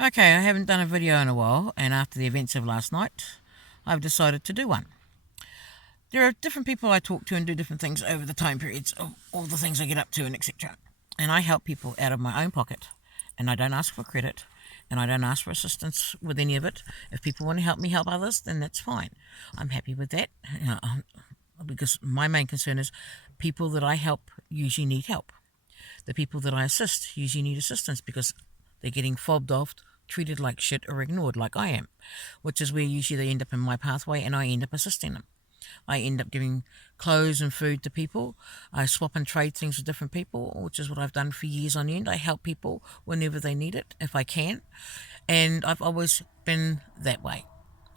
Okay, I haven't done a video in a while, and after the events of last night, I've decided to do one. There are different people I talk to and do different things over the time periods of all the things I get up to and etc. And I help people out of my own pocket, and I don't ask for credit, and I don't ask for assistance with any of it. If people want to help me help others, then that's fine. I'm happy with that, because my main concern is people that I help usually need help. The people that I assist usually need assistance because they're getting fobbed off, treated like shit, or ignored like I am, which is where usually they end up in my pathway and I end up assisting them. I end up giving clothes and food to people. I swap and trade things with different people, which is what I've done for years on end. I help people whenever they need it, if I can. And I've always been that way.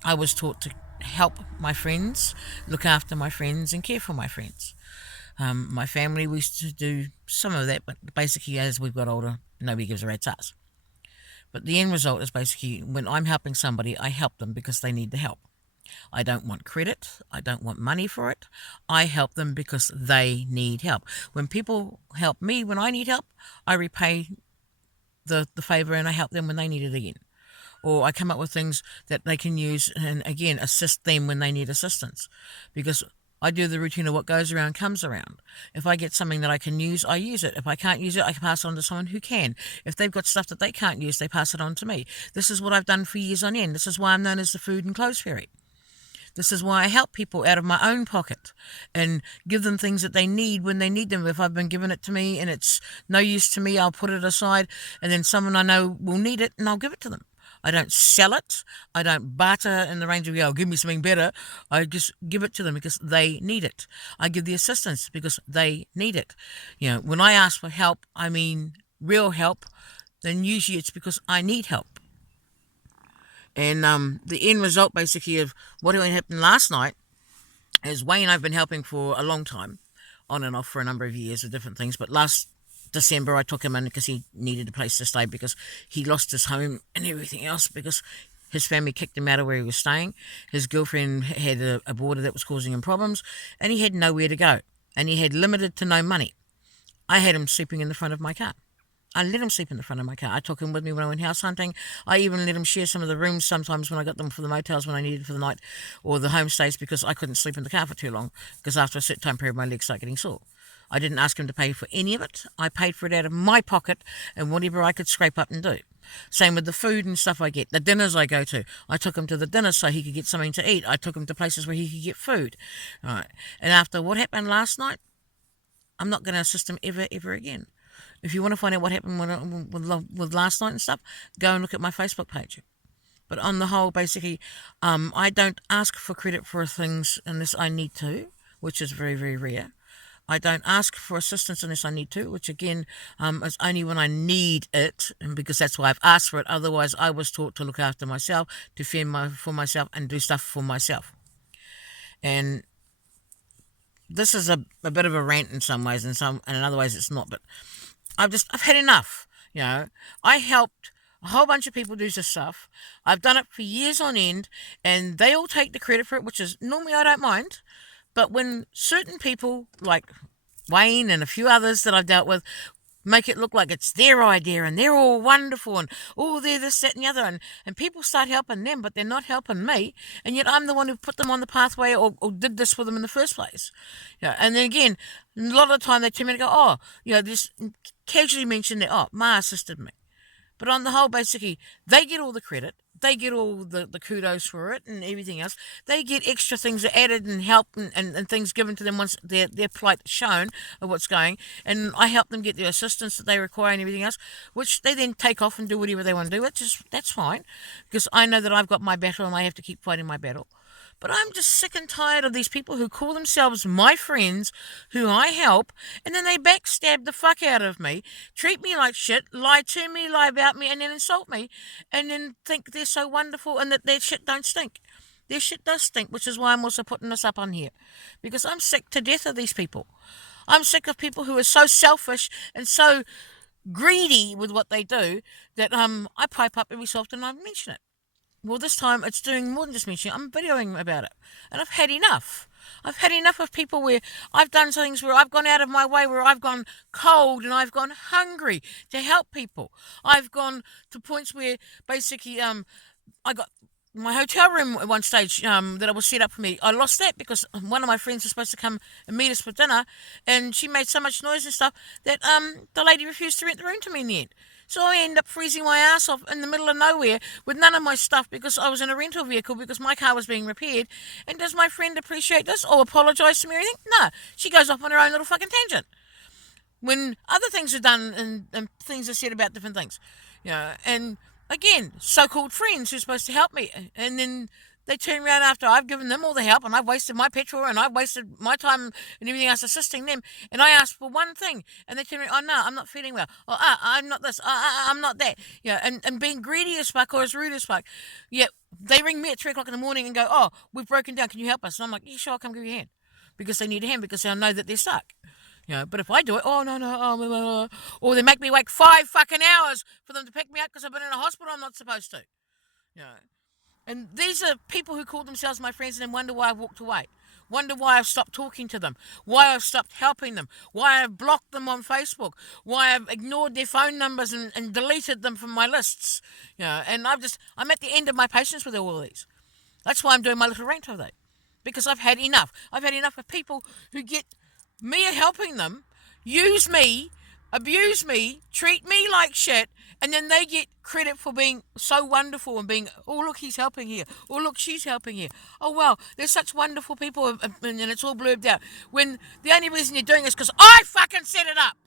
I was taught to help my friends, look after my friends, and care for my friends. My family, we used to do some of that, but basically, as we've got older, nobody gives a rat's ass. But the end result is basically when I'm helping somebody, I help them because they need the help. I don't want credit. I don't want money for it. I help them because they need help. When people help me when I need help, I repay the favour and I help them when they need it again. Or I come up with things that they can use and again assist them when they need assistance. Because I do the routine of what goes around comes around. If I get something that I can use, I use it. If I can't use it, I can pass it on to someone who can. If they've got stuff that they can't use, they pass it on to me. This is what I've done for years on end. This is why I'm known as the food and clothes fairy. This is why I help people out of my own pocket and give them things that they need when they need them. If I've been given it to me and it's no use to me, I'll put it aside and then someone I know will need it and I'll give it to them. I don't sell it. I don't barter in the range of, give me something better. I just give it to them because they need it. I give the assistance because they need it. When I ask for help, I mean real help, then usually it's because I need help. And the end result, basically, of what happened last night is Wayne I've been helping for a long time, on and off for a number of years with different things. But last December, I took him in because he needed a place to stay because he lost his home and everything else because his family kicked him out of where he was staying. His girlfriend had a border that was causing him problems, and he had nowhere to go. And he had limited to no money. I had him sleeping in the front of my car. I let him sleep in the front of my car. I took him with me when I went house hunting. I even let him share some of the rooms sometimes when I got them for the motels when I needed for the night or the homestays because I couldn't sleep in the car for too long because after a certain time period my legs start getting sore. I didn't ask him to pay for any of it. I paid for it out of my pocket and whatever I could scrape up and do. Same with the food and stuff I get. The dinners I go to. I took him to the dinner so he could get something to eat. I took him to places where he could get food. All right. And after what happened last night, I'm not going to assist him ever again. If you want to find out what happened with last night and stuff, go and look at my Facebook page. But on the whole, basically, I don't ask for credit for things unless I need to, which is very, very rare. I don't ask for assistance unless I need to, which again is only when I need it, and because that's why I've asked for it. Otherwise, I was taught to look after myself, to fend for myself, and do stuff for myself. And this is a bit of a rant in some ways, and in other ways it's not. But I've had enough. I helped a whole bunch of people do this stuff. I've done it for years on end, and they all take the credit for it, which is normally I don't mind. But when certain people like Wayne and a few others that I've dealt with make it look like it's their idea and they're all wonderful and they're this, that, and the other, and people start helping them, but they're not helping me, and yet I'm the one who put them on the pathway or did this for them in the first place. And then again, a lot of the time they turn me and go, just casually mention that, Ma assisted me. But on the whole, basically, they get all the credit. They get all the kudos for it and everything else. They get extra things added and help and things given to them once their plight shown of what's going. And I help them get the assistance that they require and everything else, which they then take off and do whatever they want to do. That's fine, because I know that I've got my battle and I have to keep fighting my battle. But I'm just sick and tired of these people who call themselves my friends, who I help, and then they backstab the fuck out of me, treat me like shit, lie to me, lie about me, and then insult me, and then think they're so wonderful and that their shit don't stink. Their shit does stink, which is why I'm also putting this up on here. Because I'm sick to death of these people. I'm sick of people who are so selfish and so greedy with what they do that I pipe up every so often and I mention it. Well, this time it's doing more than just mentioning. I'm videoing about it. And I've had enough. I've had enough of people where I've done things where I've gone out of my way, where I've gone cold and I've gone hungry to help people. I've gone to points where basically I got my hotel room at one stage that I was set up for me. I lost that because one of my friends was supposed to come and meet us for dinner, and she made so much noise and stuff that the lady refused to rent the room to me in the end. So I ended up freezing my ass off in the middle of nowhere with none of my stuff because I was in a rental vehicle because my car was being repaired. And does my friend appreciate this or apologise to me or anything? No. She goes off on her own little fucking tangent. When other things are done and things are said about different things. And again, so-called friends who are supposed to help me. And then they turn around after I've given them all the help and I've wasted my petrol and I've wasted my time and everything else assisting them. And I ask for one thing and they turn around, oh no, I'm not feeling well. Oh, I'm not this. I'm not that. And being greedy as fuck or as rude as fuck. Yeah, they ring me at 3 o'clock in the morning and go, oh, we've broken down. Can you help us? And I'm like, yeah, sure, I'll come give you a hand. Because they need a hand because they'll know that they're stuck. But if I do it, oh, no, or they make me wait 5 fucking hours for them to pick me up because I've been in a hospital I'm not supposed to. And these are people who call themselves my friends and then wonder why I've walked away. Wonder why I've stopped talking to them. Why I've stopped helping them. Why I've blocked them on Facebook. Why I've ignored their phone numbers and deleted them from my lists. And I'm at the end of my patience with all of these. That's why I'm doing my little rant of that. Because I've had enough. I've had enough of people who get me helping them, use me, abuse me, treat me like shit, and then they get credit for being so wonderful and being, oh, look, he's helping here. Oh, look, she's helping here. Oh, wow, there's such wonderful people, and it's all blurbed out. When the only reason you're doing it is because I fucking set it up.